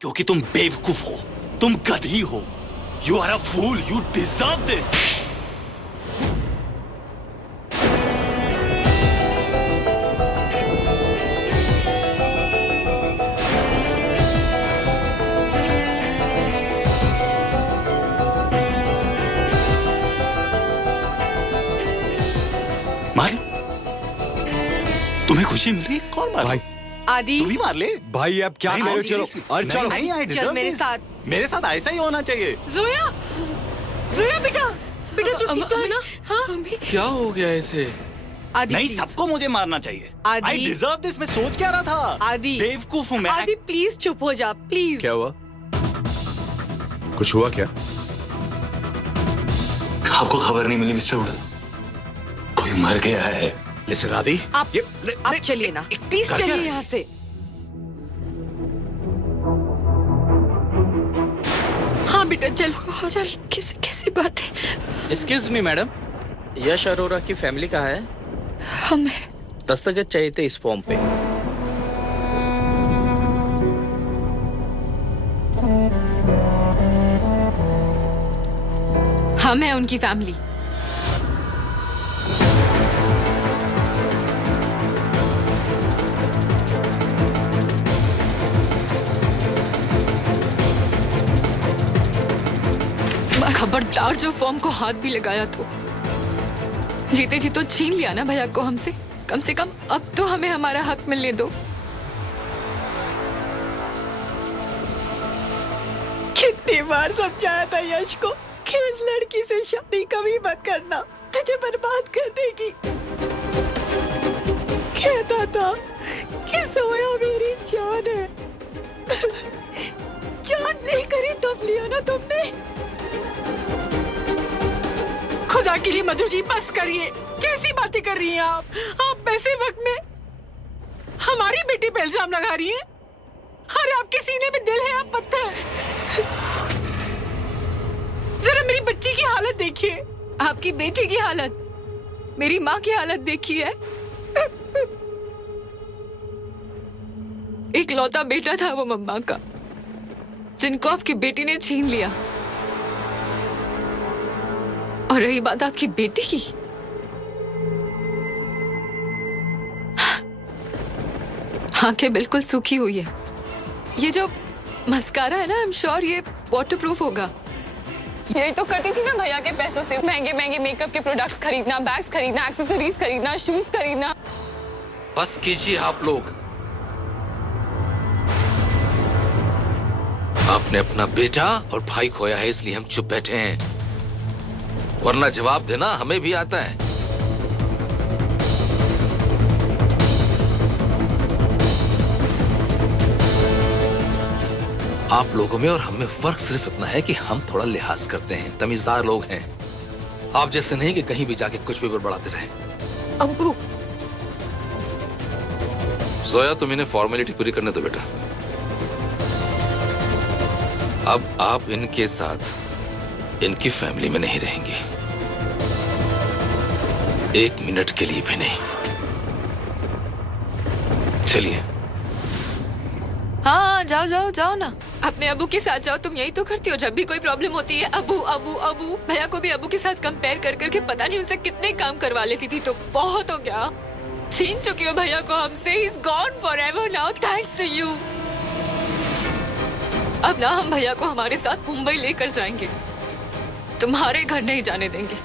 क्योंकि तुम बेवकूफ हो, तुम गधी हो। You are a fool, you deserve this. मार लो। तुम्हें खुशी मिल रही है, कौन मार? भाई आदि, तू भी मार ले। भाई अब क्या नहीं, करो, नहीं, चलो seriously। अरे चलो नहीं, I चल deserve मेरे this। साथ। मेरे साथ ऐसा ही होना चाहिए। जोया, जोया बेटा, बेटा तू ठीक तो है ना? हाँ? क्या हो गया इसे? आदि नहीं, please। सबको मुझे मारना चाहिए। आदि। I deserve this। मैं सोच क्या रहा था? आदि। बेवकूफ हूँ मैं। आदि प्लीज चुप हो जा, प्लीज। क्या हुआ? कुछ हुआ क्या? आपको खबर नहीं मिली मिस्टर वुडन? कोई मर गया है। लिसन आदि, आप चलिए ना, प्लीज कर क्या चलिए रहे? यहाँ से। हाँ बेटा चल चल। कैसी बात है? एक्सक्यूज मी मैडम, यश अरोरा की फैमिली कहाँ है? हमें दस्तखत चाहिए थे इस फॉर्म पे। हम हैं उनकी फैमिली। खबरदार जो फॉर्म को हाथ भी लगाया तो जीते जी तो छीन लिया ना भैया को हमसे। कम से कम अब तो हमें हमारा हक मिलने दो। कितनी बार समझाया था यश को कि इस लड़की से शादी कभी मत करना, तुझे बर्बाद कर देगी। कहता था कि सोया मेरी जान है। जान नहीं करी तब लिया ना तुमने। खुदा के लिए मधु जी बस करिए, कैसी बातें कर रही हैं आप ऐसे वक्त में हमारी बेटी पे इल्जाम लगा रही हैं। अरे आपके सीने में दिल है, आप पत्थर। जरा मेरी बच्ची की हालत देखिए। आपकी बेटी की हालत, मेरी माँ की हालत देखी है। एक लौता बेटा था वो मम्मा का, जिनको आपकी बेटी ने छीन लिया। और रही बात आपकी बेटी की, आंखें बिल्कुल सूखी हुई है। ये जो मस्कारा है ना, आई एम श्योर ये वाटरप्रूफ होगा। यही तो करती थी ना भैया के पैसों से, महंगे महंगे मेकअप के प्रोडक्ट्स खरीदना, बैग्स खरीदना, एक्सेसरीज खरीदना, शूज खरीदना। बस कीजिए आप लोग। आपने अपना बेटा और भाई खोया है, इसलिए हम चुप बैठे हैं, वरना जवाब देना हमें भी आता है। आप लोगों में और हम में फर्क सिर्फ इतना है कि हम थोड़ा लिहाज करते हैं, तमीजदार लोग हैं। आप जैसे नहीं कि कहीं भी जाके कुछ भी बड़बड़ाते रहे। अब्बू, जोया, तुम इन्हें फॉर्मेलिटी पूरी करने दो बेटा। अब आप इनके साथ इनकी फैमिली में नहीं रहेंगी, एक मिनट के लिए भी नहीं। चलिए। हाँ जाओ जाओ जाओ ना, अपने अबू के साथ जाओ। तुम यही तो करती हो जब भी कोई प्रॉब्लम होती है। अबू अबू अबू, भैया को भी अबू के साथ कंपेयर कर करके पता नहीं उनसे कितने काम करवा लेती थी। तो बहुत हो गया, छीन चुकी हो भैया को हमसे। He is gone forever now, thanks to you. अब ना हम भैया को हमारे साथ मुंबई लेकर जाएंगे, तुम्हारे घर नहीं जाने देंगे।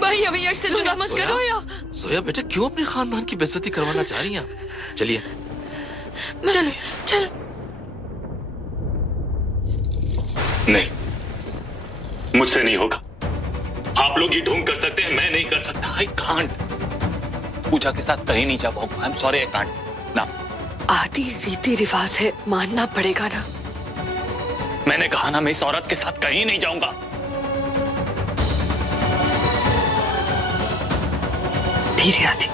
भैया भैया से जुदा मत करो। जोया बेटा, क्यों अपने खानदान की बेइज्जती करवाना चाह रही हैं आप? चलिए चल चल। नहीं, मुझसे नहीं होगा। आप लोग ये ढोंग कर सकते हैं, मैं नहीं कर सकता। I can't. पूजा के साथ कहीं नहीं जा पाऊंगा। I am sorry, I can't ना। आदि रीति रिवाज है, मानना पड़ेगा ना। मैंने कहा ना, मैं इस औरत के साथ कहीं नहीं जाऊंगा। धीरे आदि।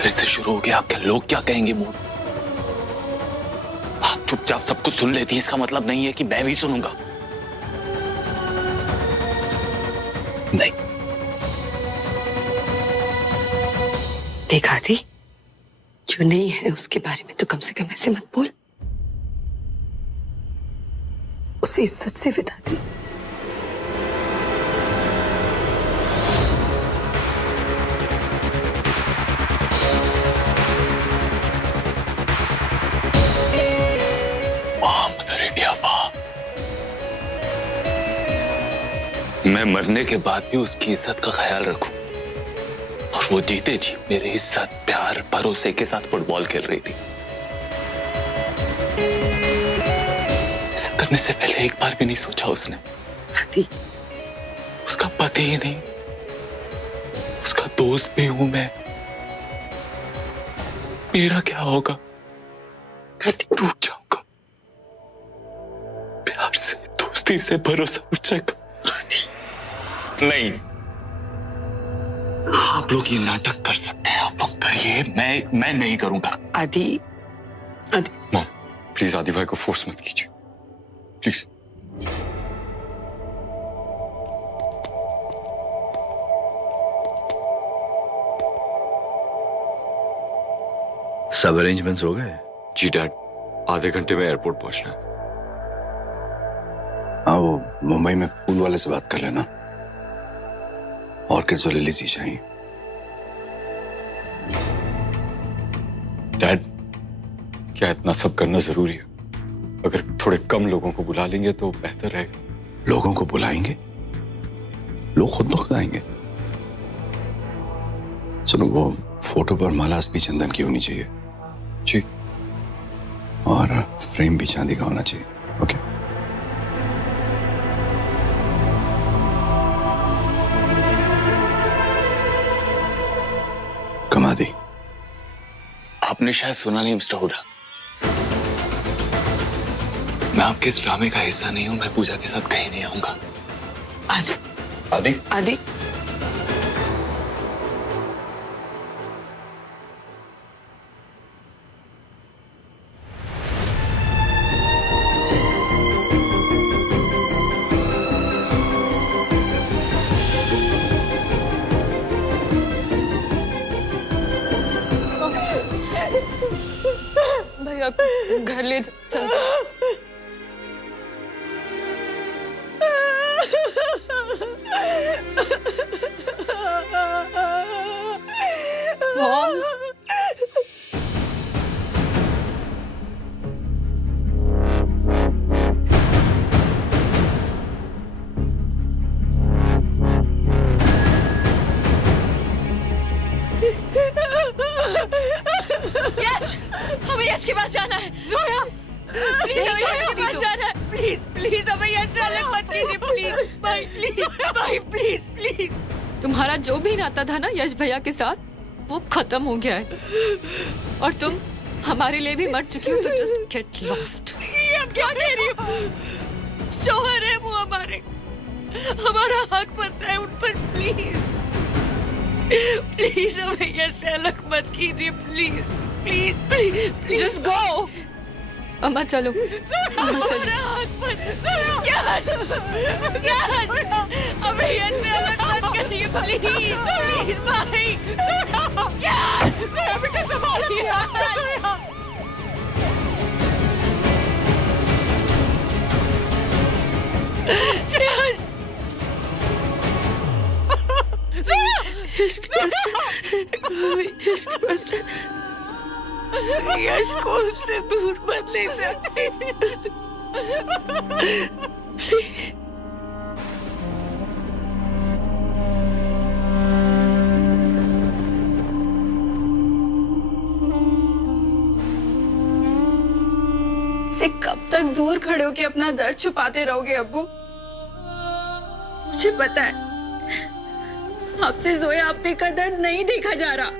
फिर से शुरू हो गया आपके लोग क्या कहेंगे मूड। आप चुपचाप सब कुछ सुन लेती है, इसका मतलब नहीं है कि मैं भी सुनूंगा। नहीं। देखा थी, जो नहीं है उसके बारे में तो कम से कम ऐसे मत बोल। उसे इज्जत से विदा दी। वाह मदर इंडिया वाह। मैं मरने के बाद भी उसकी इज्जत का ख्याल रखूं और वो जीते जी मेरे इज्जत प्यार भरोसे के साथ फुटबॉल खेल रही थी। ऐसा करने से पहले एक बार भी नहीं सोचा उसने। आदि, उसका पति ही नहीं, उसका दोस्त भी हूं मैं। मेरा क्या होगा? टूट जाऊंगा। प्यार से दोस्ती से भरोसा उठ जाएगा। नहीं, आप लोग ये नाटक कर सकते हैं, आप लोग करिए, मैं नहीं करूंगा। आदि, आदि, मॉम प्लीज आदि भाई को फोर्स मत कीजिए प्लीज। सब अरेंजमेंट्स हो गए? जी डैड, आधे घंटे में एयरपोर्ट पहुंचना है। हाँ, वो मुंबई में फूल वाले से बात कर लेना। और किस लिली सी चाहिए? डैड, क्या इतना सब करना जरूरी है? अगर थोड़े कम लोगों को बुला लेंगे तो बेहतर रहेगा। लोगों को बुलाएंगे? लोग खुद ब खुद आएंगे। सुनो, वो फोटो पर माला असली चंदन की होनी चाहिए। जी। और फ्रेम भी चांदी का होना चाहिए। ओके। कमा दी। आपने शायद सुना नहीं मिस्टर हुडा, मैं आपके इस ड्रामे का हिस्सा नहीं हूं। मैं पूजा के साथ कहीं नहीं आऊंगा। आदि, आदि, आदि, भैया को घर ले चल। मॉम, यश, हमें यश के पास जाना है। जोया, प्लीज हमें यश के पास जाना है। प्लीज प्लीज हमें यश से अलग मत कीजिए प्लीज। भाई प्लीज, भाई प्लीज प्लीज। तुम्हारा जो भी नाता था ना यश भैया के साथ, वो खत्म हो गया है और तुम हमारे लिए भी मर चुकी हो। तो जस्ट गेट लॉस्ट। ये अब क्या कह रही हो? शोहर है वो हमारे, हमारा हक बनता है उन पर। प्लीज प्लीज हमें यश से अलग मत कीजिए। Please please please please just go. अम्मा चलो, अम्मा चलो। यश, यश, हमें यश से अलग मत करिए प्लीज प्लीज भाई। यश, जोया बेटा संभालिए। जोया, यश, यश को हमसे दूर मत ले जाए। से कब तक दूर खड़े होके अपना दर्द छुपाते रहोगे अब्बू? मुझे पता है आपसे जोया अब्बी का दर्द नहीं देखा जा रहा।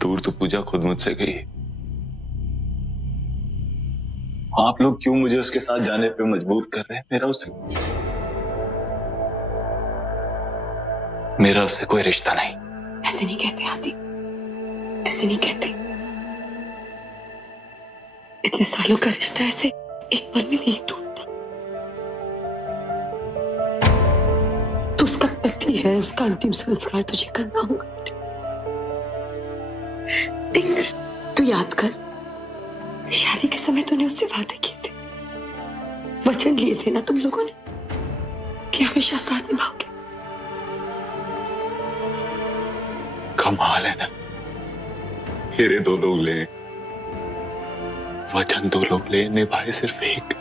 दूर तो पूजा खुद मुझसे गई आप लोग क्यों मुझे उसके साथ जाने पे मजबूर कर रहे हैं? मेरा उससे कोई रिश्ता नहीं। ऐसे नहीं कहते आदि, ऐसे नहीं कहते। इतने सालों का रिश्ता ऐसे एक पल में नहीं टूटता। तो उसका पति है, उसका अंतिम संस्कार तुझे करना होगा। देख, तू याद कर, शादी के समय तूने उससे वादे किए थे, वचन लिए थे ना तुम लोगों ने कि हमेशा साथ निभाओगे। कमाल है ना, मेरे 2 लोग ले, वचन 2 लोग ले, निभाए सिर्फ एक।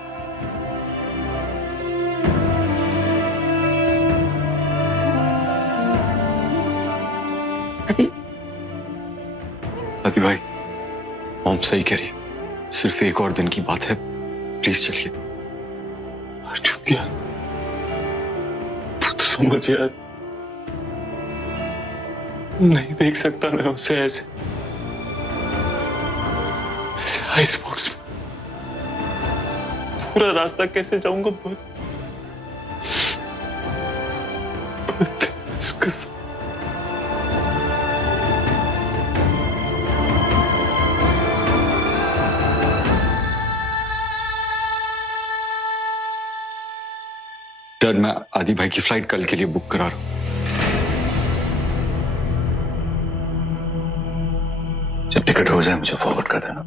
आदि भाई, मॉम सही कह रही है, सिर्फ एक और दिन की बात है, प्लीज चलिए। अर्जुन यार, तू तो समझ यार, नहीं देख सकता मैं उसे ऐसे आइस बॉक्स में। पूरा रास्ता कैसे जाऊंगा? उसके साथ डैड, मैं आदि भाई की फ्लाइट कल के लिए बुक करा रहा हूं। जब टिकट हो जाए मुझे फॉरवर्ड कर देना।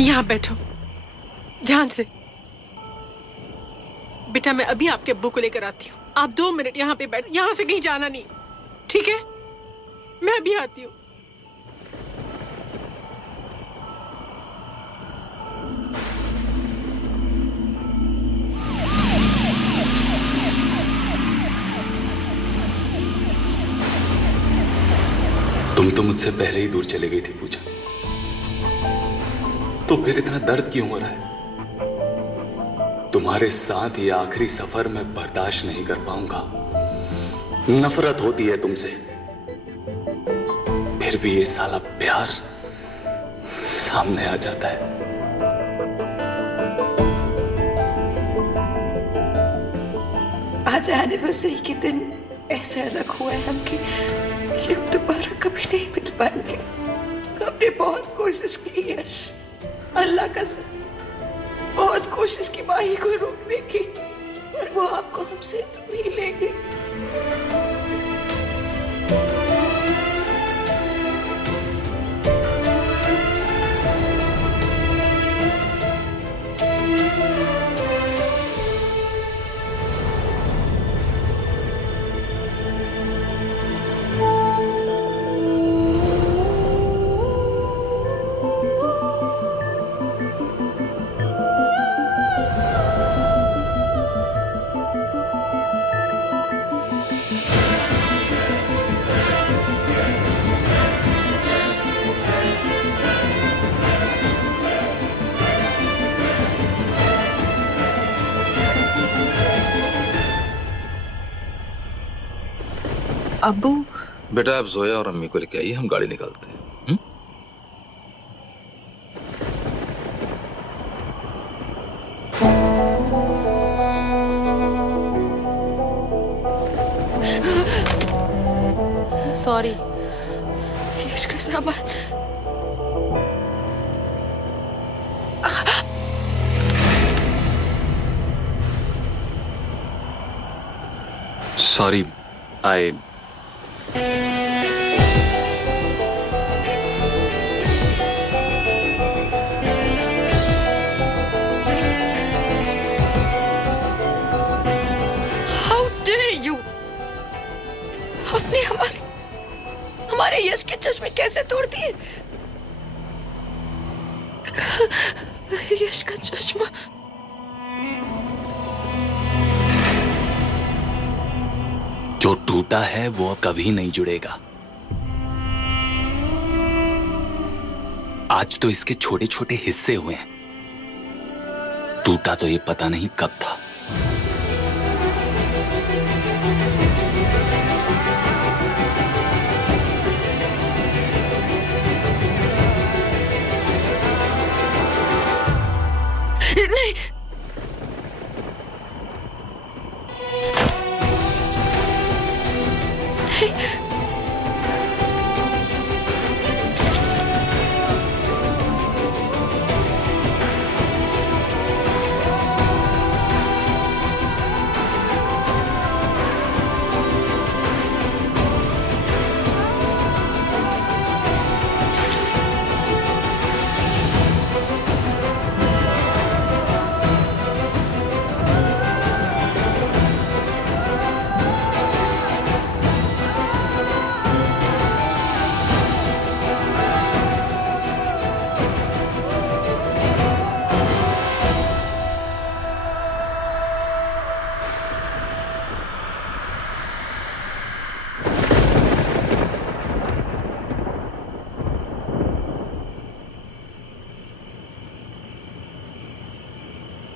यहाँ बैठो ध्यान से। बेटा मैं अभी आपके अब्बू को लेकर आती हूँ। आप 2 मिनट यहाँ पे बैठ, यहाँ से कहीं जाना नहीं, ठीक है? मैं अभी आती हूँ। तुम तो मुझसे पहले ही दूर चली गई थी पूजा, तो फिर इतना दर्द क्यों हो रहा है? तुम्हारे साथ ये आखिरी सफर में बर्दाश्त नहीं कर पाऊंगा। नफरत होती है तुमसे, फिर भी ये साला प्यार सामने आ जाता है। आज एनिवर्सरी के दिन ऐसा अलग हुआ है हम कि अब दोबारा कभी नहीं मिल पाएंगे। हमने बहुत कोशिश की यश, अल्लाह कसम बहुत कोशिश की माही को रोकने की, और वो आपको हमसे दूर ही लेंगे। अब्बू, बेटा आप जोया और अम्मी को लेके आइए, हम गाड़ी निकालते हैं। सॉरी। यश का सामान। सॉरी, आई आपने हमारे यश के चश्मे कैसे तोड़ दिए? यश का चश्मा। जो टूटा है वो कभी नहीं जुड़ेगा। आज तो इसके छोटे छोटे हिस्से हुए हैं, टूटा तो ये पता नहीं कब था।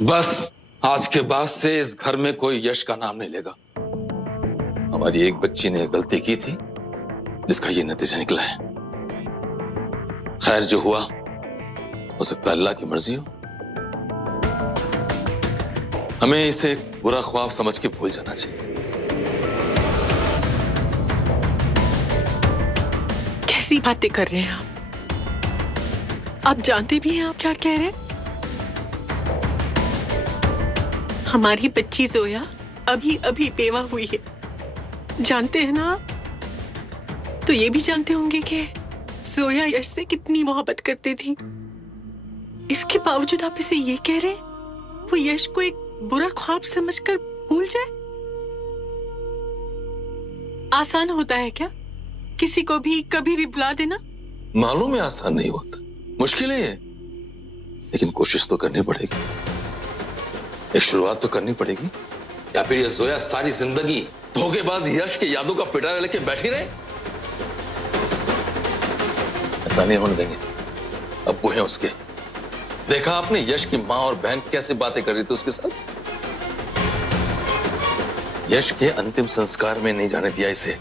बस आज के बाद से इस घर में कोई यश का नाम नहीं लेगा। हमारी एक बच्ची ने गलती की थी जिसका ये नतीजा निकला है। खैर जो हुआ हो सकता है अल्लाह की मर्जी हो। हमें इसे एक बुरा ख्वाब समझ के भूल जाना चाहिए। कैसी बातें कर रहे हैं आप जानते भी हैं आप क्या कह रहे हैं? हमारी बच्ची जोया अभी अभी बेवा हुई है, जानते हैं ना आप? तो ये भी जानते होंगे कि जोया यश से कितनी मोहब्बत करती थी। इसके बावजूद आप इसे ये कह रहे हैं वो यश को एक बुरा ख्वाब समझकर भूल जाए? आसान होता है क्या किसी को भी कभी भी बुला देना? मालूम है आसान नहीं होता, मुश्किल है, लेकिन कोशिश तो करनी पड़ेगी। एक शुरुआत तो करनी पड़ेगी, या फिर ये जोया सारी जिंदगी धोखेबाज यश के यादों का पिटारा लेके बैठी रहे? ऐसा नहीं होने देंगे। अब्बू हैं उसके, देखा आपने यश की माँ और बहन कैसे बातें कर रही थी उसके साथ। यश के अंतिम संस्कार में नहीं जाने दिया इसे।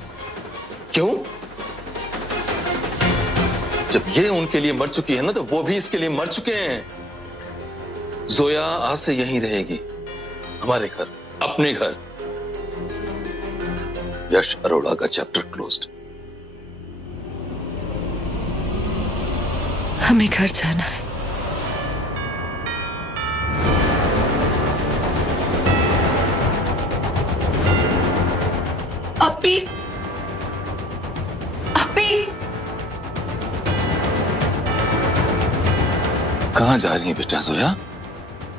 क्यों? जब ये उनके लिए मर चुकी है ना, तो वो भी इसके लिए मर चुके हैं। जोया आज से यहीं रहेगी, हमारे घर, अपने घर। यश अरोड़ा का चैप्टर क्लोज्ड। हमें घर जाना है। अपी, अपी, कहां जा रही है बेटा जोया?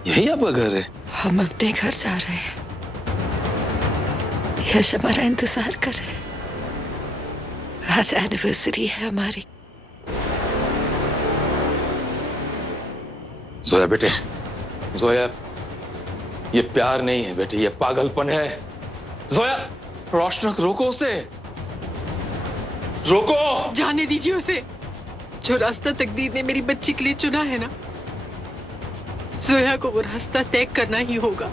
यही आपका घर है? हम अपने घर जा रहे हैं। यश हमारा इंतजार कर रहे हैं। आज एनिवर्सरी है हमारी। जोया बेटे, जोया ये प्यार नहीं है बेटे, ये पागलपन है। जोया रोशनक रोको उसे, रोको। जाने दीजिए उसे। जो रास्ता तकदीर ने मेरी बच्ची के लिए चुना है ना, जोया को वो रास्ता तय करना ही होगा।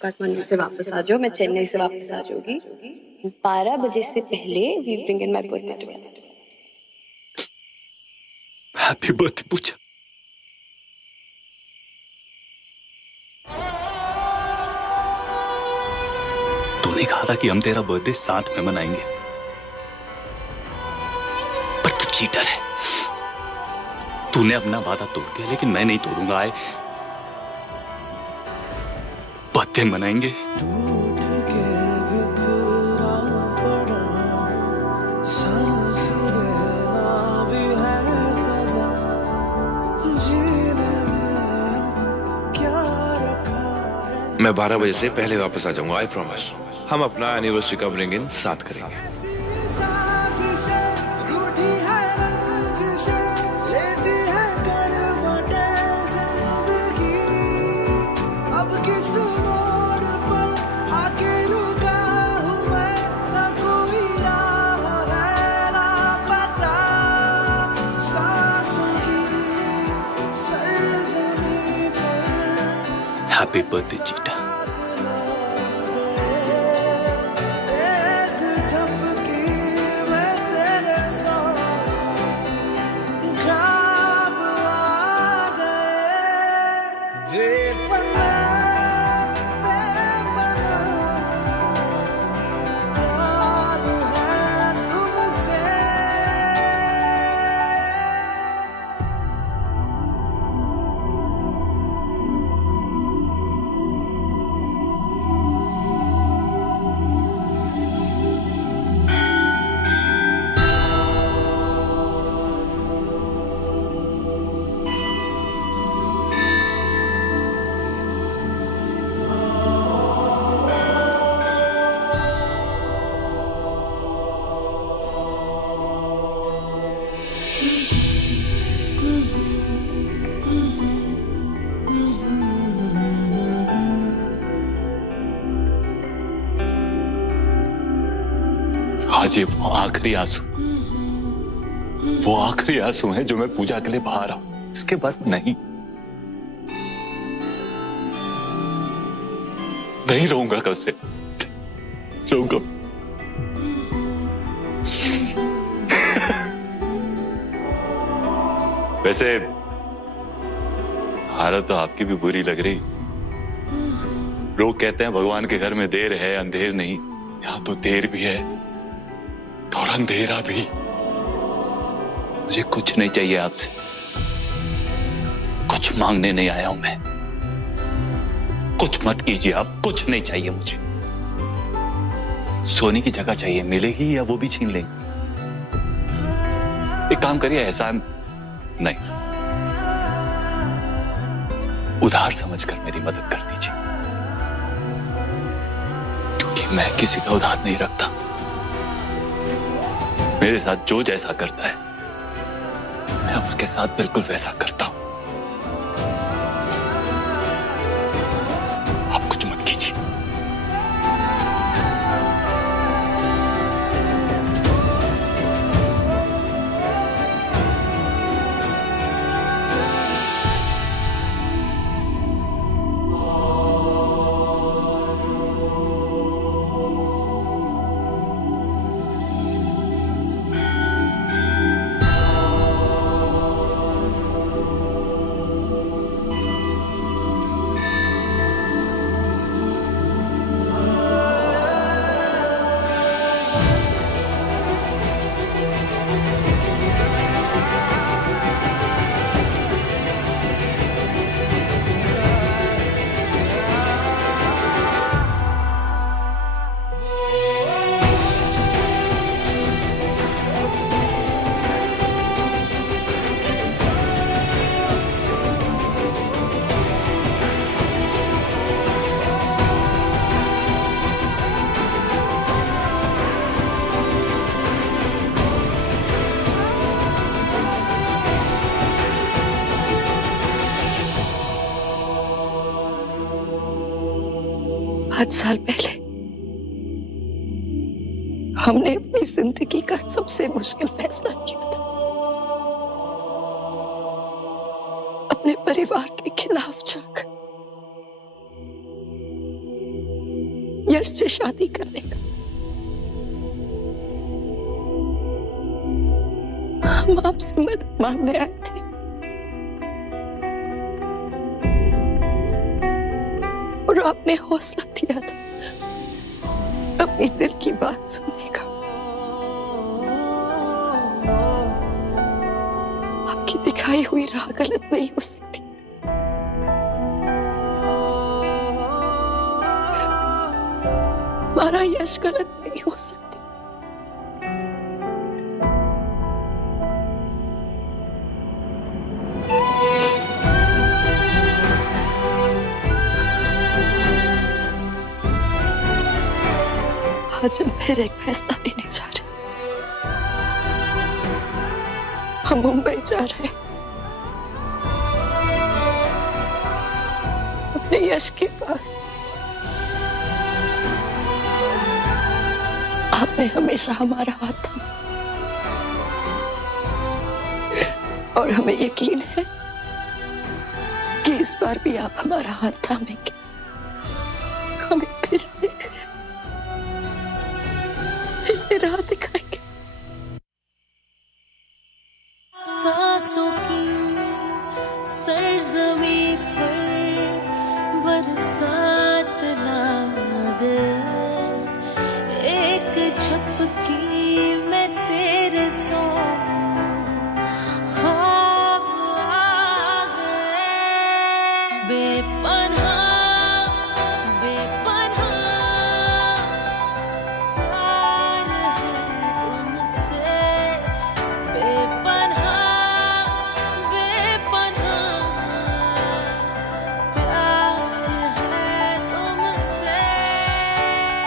काठमांडू से वापस आ जाओ, मैं चेन्नई से वापस आ जाऊंगी 12 बजे से पहले। We bring in my birthday together. Happy birthday Pooja. तूने कहा था कि हम तेरा बर्थडे साथ में मनाएंगे, पर तू चीटर है। तूने अपना वादा तोड़ दिया, लेकिन मैं नहीं तोड़ूंगा। आए बर्थडे मनाएंगे। मैं 12 बजे से पहले वापस आ जाऊंगा, आई प्रॉमिस। हम अपना एनिवर्सरी का ब्रिंग इन साथ करेंगे। हैप्पी बर्थडे चीटा। आज ये वो आखिरी आंसू हैं जो मैं पूजा के लिए बहा रहा हूं। इसके बाद नहीं रहूंगा। कल से रहूंगा। वैसे हालत तो आपकी भी बुरी लग रही। लोग कहते हैं भगवान के घर में देर है अंधेर नहीं। यहां तो देर भी है और अंधेरा भी। मुझे कुछ नहीं चाहिए आपसे, कुछ मांगने नहीं आया हूं मैं। कुछ मत कीजिए आप, कुछ नहीं चाहिए मुझे। सोने की जगह चाहिए, मिलेगी या वो भी छीन लेंगे। एक काम करिए, एहसान नहीं, उधार समझकर मेरी मदद कर दीजिए, क्योंकि मैं किसी का उधार नहीं रखता। मेरे साथ जो जैसा करता है मैं उसके साथ बिल्कुल वैसा करता हूं। आप कुछ मत कीजिए। पांच साल पहले हमने अपनी जिंदगी का सबसे मुश्किल फैसला किया था। अपने परिवार के खिलाफ जाकर यश से शादी करने का। हम आपसे मदद मांगने आए थे। और आपने हौसला दिया था अपने दिल की बात सुनने का। आपकी दिखाई हुई राह गलत नहीं हो सकती। हमारा यश गलत नहीं हो सकता। आज हम फिर एक फैसला लेने जा रहे हैं। हम मुंबई जा रहे हैं अपने यश के पास। आपने हमेशा हमारा हाथ थामा और हमें यकीन है कि इस बार भी आप हमारा हाथ थामेंगे। हमें फिर से राह दिखाएंगे। सांसों की सरजमी पर बरसात ला दे, एक झपकी में तेरे सो ख्वाब आ गए। बेपनाह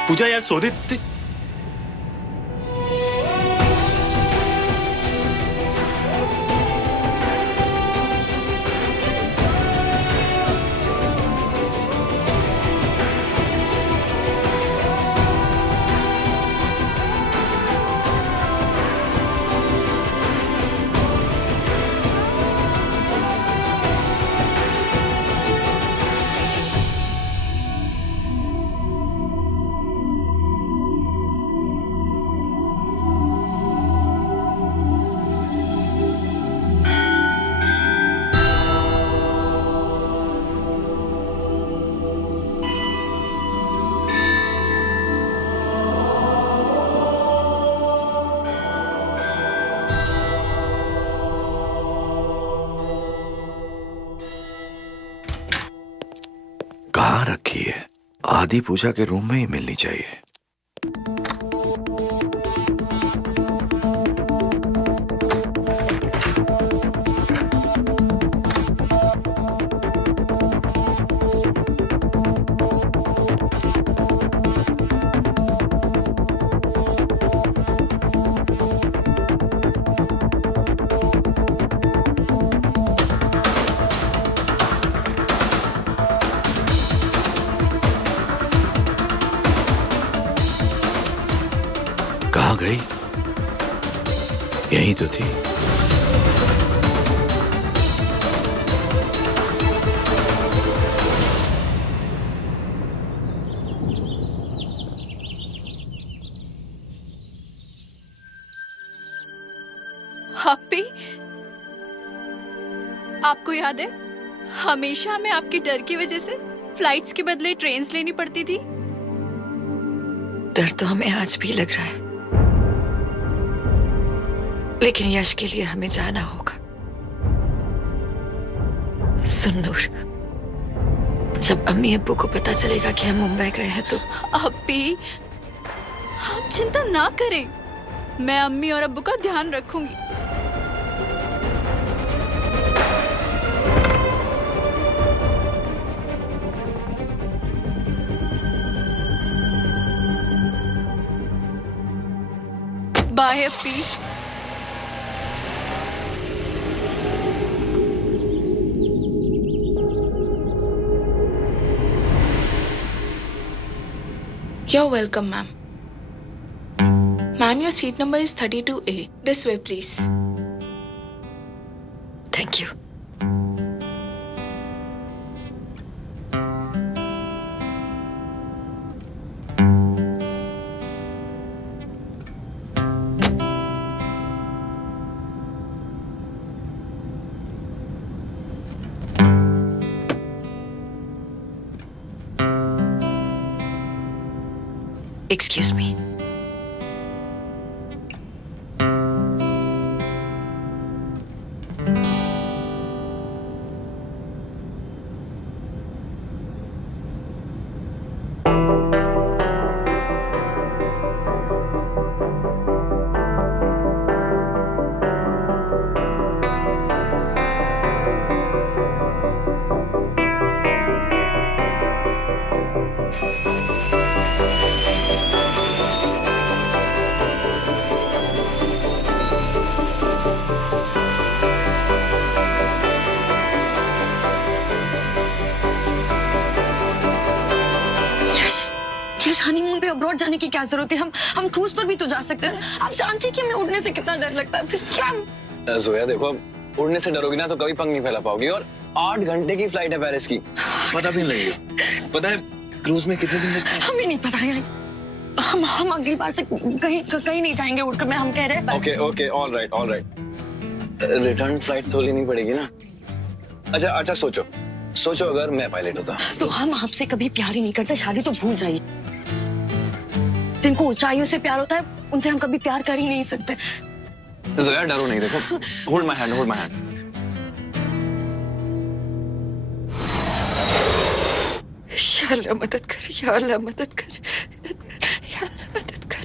पूजा यार सॉरी। कहाँ रखी है? आदि पूजा के रूम में ही मिलनी चाहिए। कहाँ गई? यहीं तो थी। हैप्पी, आपको याद है हमेशा हमें आपके डर की वजह से फ्लाइट्स के बदले ट्रेन्स लेनी पड़ती थी। डर तो हमें आज भी लग रहा है, लेकिन यश के लिए हमें जाना होगा। सुन नूर, जब अम्मी अब्बू को पता चलेगा कि हम मुंबई गए हैं तो अब्बी, आप चिंता ना करें, मैं अम्मी और अब्बू का ध्यान रखूंगी। बाय अप्पी। You're welcome, ma'am. Ma'am, your seat number is 32A. This way, please. Thank you. Excuse me. Honeymoon पे अब्रॉड जाने की क्या जरूरत है? हम क्रूज पर भी तो जा सकते थे। आप जानती हैं कि हमें उड़ने से कितना डर लगता है। फिर क्या जोया देखो, अब उड़ने से डरोगी ना तो कभी पंख नहीं फैला पाओगी। और 8 घंटे की फ्लाइट है पेरिस की, पता भी नहीं लगेगा। पता है क्रूज में कितने दिन लगते हैं? हमें नहीं पता यार। हम अगली बार से कहीं नहीं जाएंगे उड़कर। मैं हम कह रहे हैं। Okay okay, all right. Return flight तो लेनी पड़ेगी ना। अच्छा सोचो अगर मैं पायलट होता तो हम आपसे कभी प्यार ही नहीं करते। शादी तो भूल जाइए। जिनको ऊंचाइयों से प्यार होता है उनसे हम कभी प्यार कर ही नहीं सकते। जोया डरो नहीं, देखो होल्ड माय हैंड। या अल्लाह मदद कर, या अल्लाह मदद कर, या अल्लाह मदद कर।